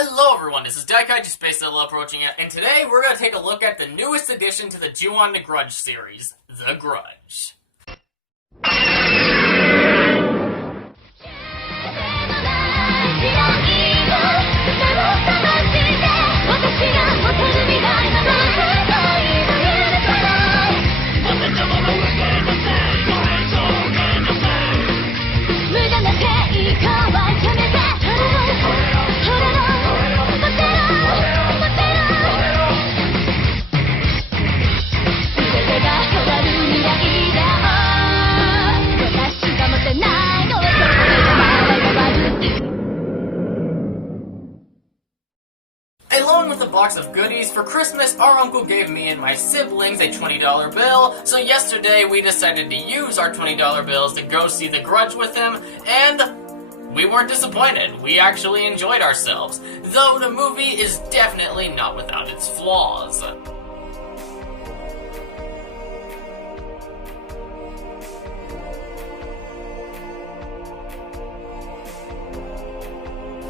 Hello everyone, this is Daikaiju SpaceZilla's approaching it, and today we're going to take a look at the newest addition to the Ju-on the Grudge series, The Grudge. Along with a box of goodies, for Christmas, our uncle gave me and my siblings a $20 bill, so yesterday we decided to use our $20 bills to go see The Grudge with him, and we weren't disappointed. We actually enjoyed ourselves, though the movie is definitely not without its flaws.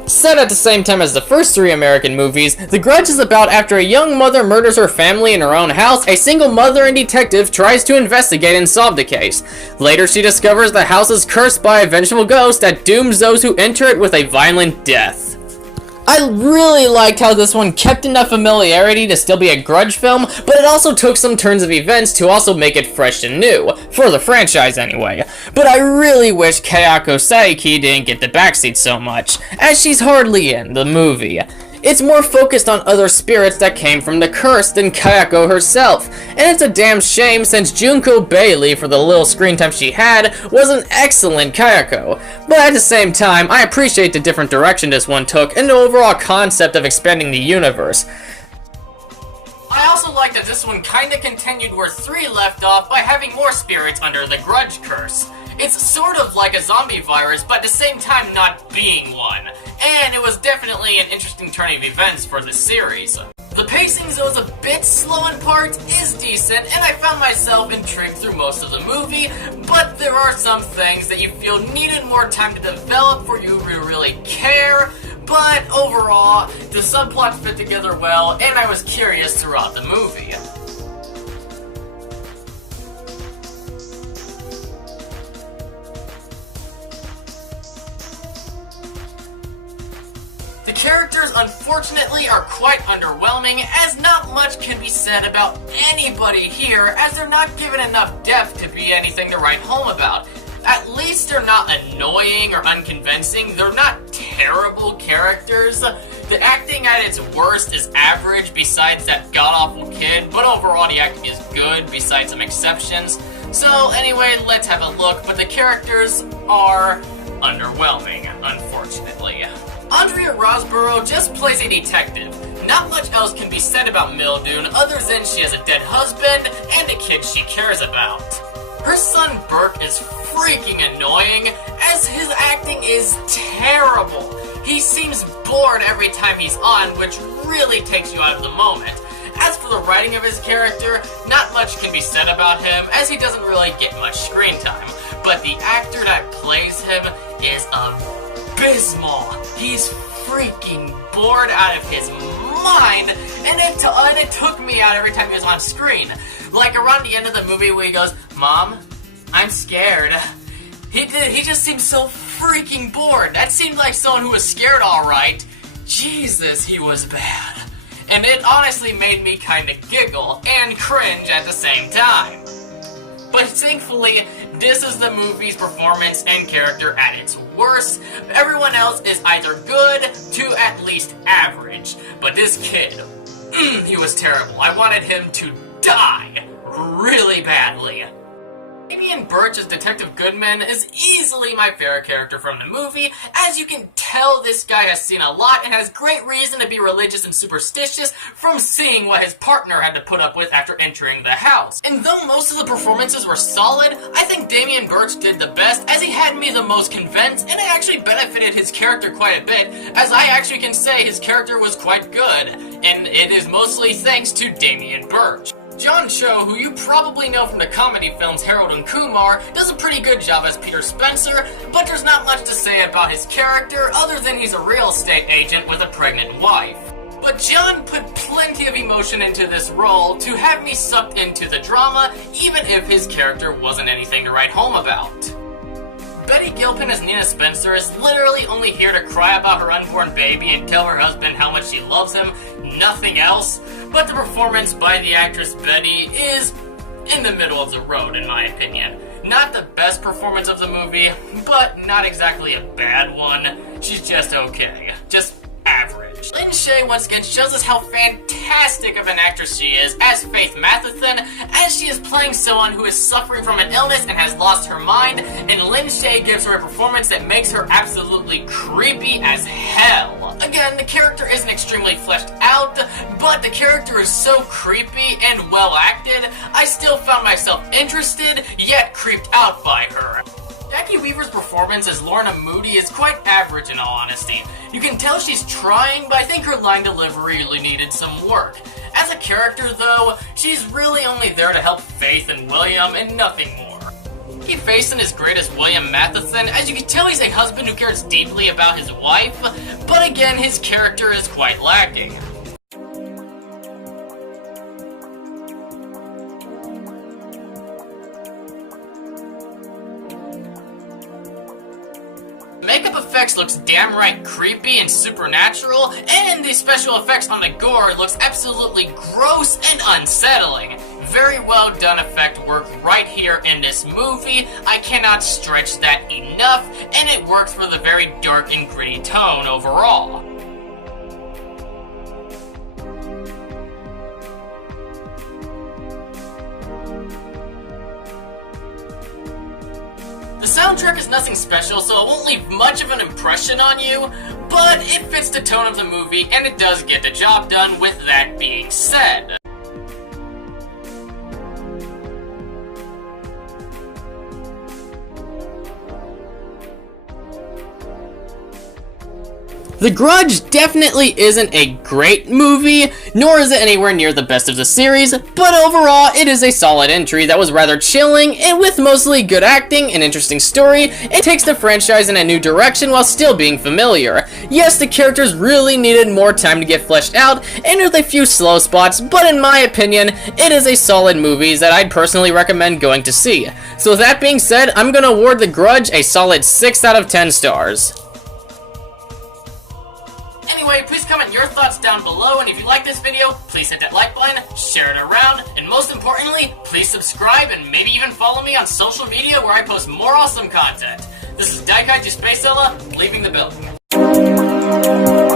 Set at the same time as the first three American movies, The Grudge is about after a young mother murders her family in her own house, a single mother and detective tries to investigate and solve the case. Later she discovers the house is cursed by a vengeful ghost that dooms those who enter it with a violent death. I really liked how this one kept enough familiarity to still be a Grudge film, but it also took some turns of events to also make it fresh and new, for the franchise anyway. But I really wish Kayako Saiki didn't get the backseat so much, as she's hardly in the movie. It's more focused on other spirits that came from the curse than Kayako herself, and it's a damn shame since Junko Bailey, for the little screen time she had, was an excellent Kayako. But at the same time, I appreciate the different direction this one took and the overall concept of expanding the universe. I also like that this one kinda continued where 3 left off by having more spirits under the Grudge curse. It's sort of like a zombie virus, but at the same time not being one. And it was definitely an interesting turn of events for the series. The pacing, though is a bit slow in parts, is decent, and I found myself intrigued through most of the movie, but there are some things that you feel needed more time to develop for you to really care, but overall, the subplots fit together well, and I was curious throughout the movie. The characters, unfortunately, are quite underwhelming, as not much can be said about anybody here, as they're not given enough depth to be anything to write home about. At least they're not annoying or unconvincing, they're not terrible characters. The acting at its worst is average besides that god-awful kid, but overall the acting is good besides some exceptions. So anyway, let's have a look, but the characters are underwhelming, unfortunately. Andrea Rosborough just plays a detective. Not much else can be said about Mildoon other than she has a dead husband and a kid she cares about. Her son Burke is freaking annoying, as his acting is terrible. He seems bored every time he's on, which really takes you out of the moment. As for the writing of his character, not much can be said about him, as he doesn't really get much screen time. But the actor that plays him is abysmal. He's freaking bored out of his mind, and it took me out every time he was on screen. Like around the end of the movie where he goes, "Mom, I'm scared." He just seemed so freaking bored. That seemed like someone who was scared, alright. Jesus, he was bad. And it honestly made me kinda giggle and cringe at the same time. But thankfully, this is the movie's performance and character at its worst. Everyone else is either good to at least average. But this kid, he was terrible. I wanted him to die really badly. Damian Birch as Detective Goodman is easily my favorite character from the movie. As you can tell, this guy has seen a lot and has great reason to be religious and superstitious from seeing what his partner had to put up with after entering the house. And though most of the performances were solid, I think Damian Birch did the best, as he had me the most convinced, and it actually benefited his character quite a bit, as I actually can say his character was quite good, and it is mostly thanks to Damian Birch. John Cho, who you probably know from the comedy films Harold and Kumar, does a pretty good job as Peter Spencer, but there's not much to say about his character other than he's a real estate agent with a pregnant wife. But John put plenty of emotion into this role to have me sucked into the drama, even if his character wasn't anything to write home about. Betty Gilpin as Nina Spencer is literally only here to cry about her unborn baby and tell her husband how much she loves him, nothing else, but the performance by the actress Betty is in the middle of the road in my opinion. Not the best performance of the movie, but not exactly a bad one. She's just okay. Just average. Lin Shaye once again shows us how fantastic of an actress she is as Faith Matheson, as she is playing someone who is suffering from an illness and has lost her mind, and Lin Shaye gives her a performance that makes her absolutely creepy as hell. Again, the character isn't extremely fleshed out, but the character is so creepy and well acted, I still found myself interested, yet creeped out by her. Jackie Weaver's performance as Lorna Moody is quite average in all honesty. You can tell she's trying, but I think her line delivery really needed some work. As a character though, she's really only there to help Faith and William and nothing more. He Faison is great as William Matheson, as you can tell he's a husband who cares deeply about his wife, but again his character is quite lacking. Makeup effects looks damn right creepy and supernatural, and the special effects on the gore looks absolutely gross and unsettling. Very well done effect work right here in this movie. I cannot stretch that enough, and it works for the very dark and gritty tone overall. The soundtrack is nothing special, so it won't leave much of an impression on you, but it fits the tone of the movie and it does get the job done with that being said. The Grudge definitely isn't a great movie, nor is it anywhere near the best of the series, but overall it is a solid entry that was rather chilling, and with mostly good acting and interesting story, it takes the franchise in a new direction while still being familiar. Yes, the characters really needed more time to get fleshed out, and with a few slow spots, but in my opinion, it is a solid movie that I'd personally recommend going to see. So with that being said, I'm gonna award The Grudge a solid 6 out of 10 stars. Anyway, please comment your thoughts down below, and if you like this video, please hit that like button, share it around, and most importantly, please subscribe and maybe even follow me on social media where I post more awesome content. This is Daikaiju SpaceZilla, leaving the building.